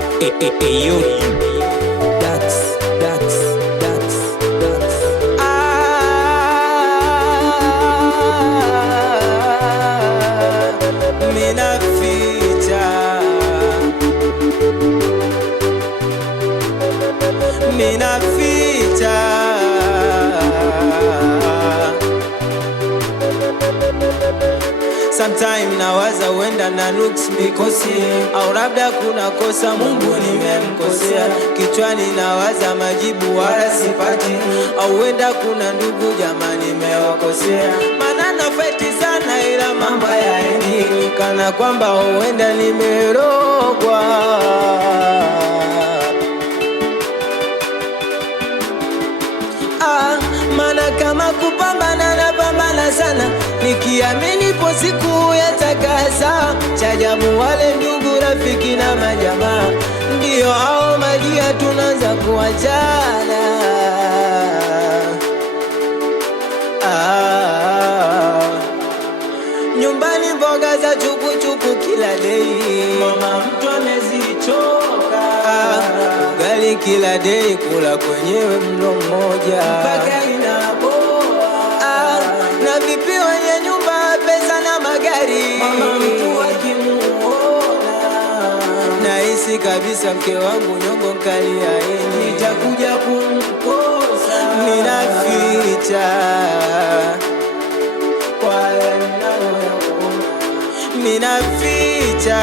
You. That's. Mina ficha sometime nawaza wenda na looks mikosi, au labda kuna kosa Mungu nimemkosea. Kichwani nawaza majibu wala sipati, au wenda kuna ndugu jamani nimewakosea. Maana nafight sana ila mambo hayaendi, kana kwamba huenda nimerogwa. Mana kama kupambana na pambana sana, nikiamini po siku yatakasa. Chajabu wale ndugu rafiki na majamaa, ndio hao majia tunaanza kuachana. Nyumbani mboga za chukuchuku kila day, mama mtu amezichoka. Ugali kila day kula kwenyewe mlo mmoja, mpaka inaboa. Na vipi wenye nyumba pesa na magari, mama mtu akimuona nahisi kabisa mke wangu nyongo kali ya ini, nitakuja kumkosa. Minaficha kwa minaficha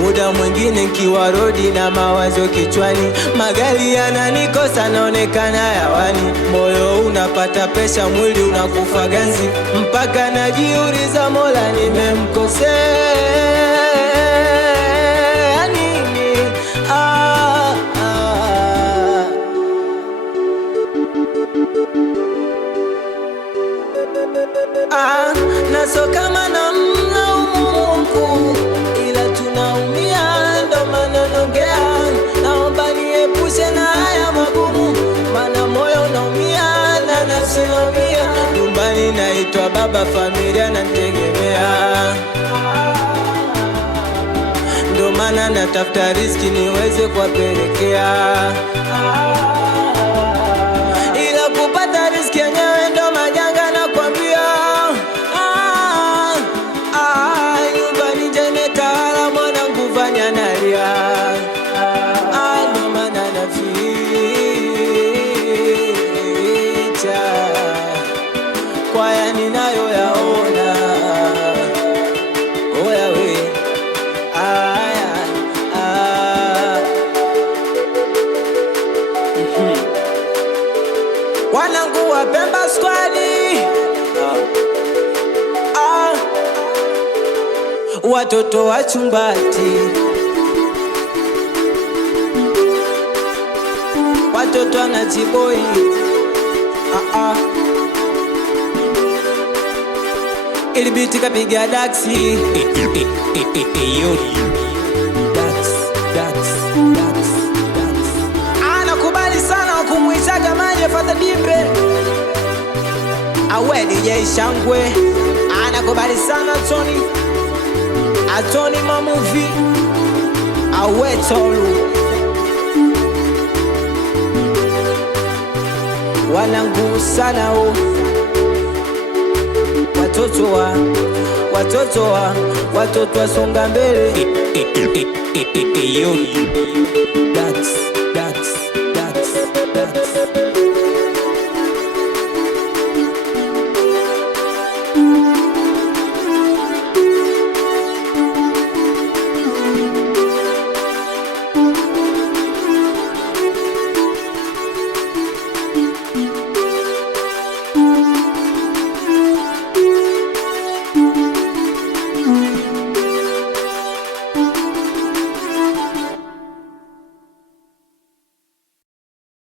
muda mwingine kiwa rodi na mawazo kichwani, magari yananikosa naonekana hewani. Moyo unapata pesha, mwili unakufa ganzi, mpaka najiuliza Mola nimemkosea nini? Naso kama namlaumu Mungu, ila tunaumia ndo maana naongea. Naomba niepushe na haya magumu, maana moyo unaumia na nafsi inaumia. Nyumbani naitwa baba, familia nategemea, ndo maana natafuta riziki niweze kuwapelekea. Ila kupata riziki yenyewe ndo majanga nakwambia. Nyumbani nje imetawala, mwanangu fanya nalia. Ndo maana naficha kwa ya ninayoyaona. Oya we, wanangu wa Pemba squadi, watoto wa Chumbati, watoto wa Najiboi, ilibiti kapiga daksi. Anakubali sana wakumuita jamani Fadha Dimbe, awe DJ Shangwe. Anakubali sana Tony Mamuvi, awe Tolu. Wanangu sana watoto wa songa mbele.